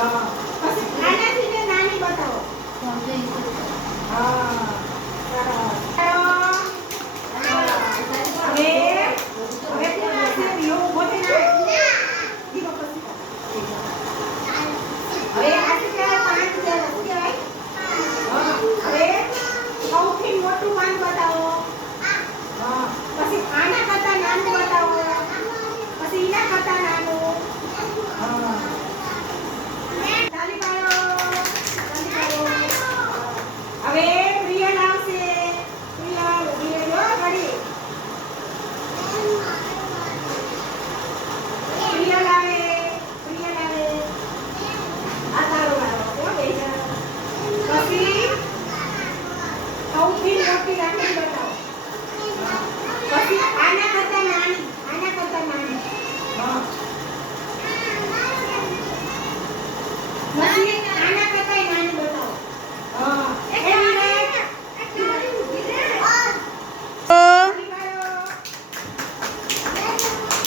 હા પછી આનાથી ને નાની બતાવો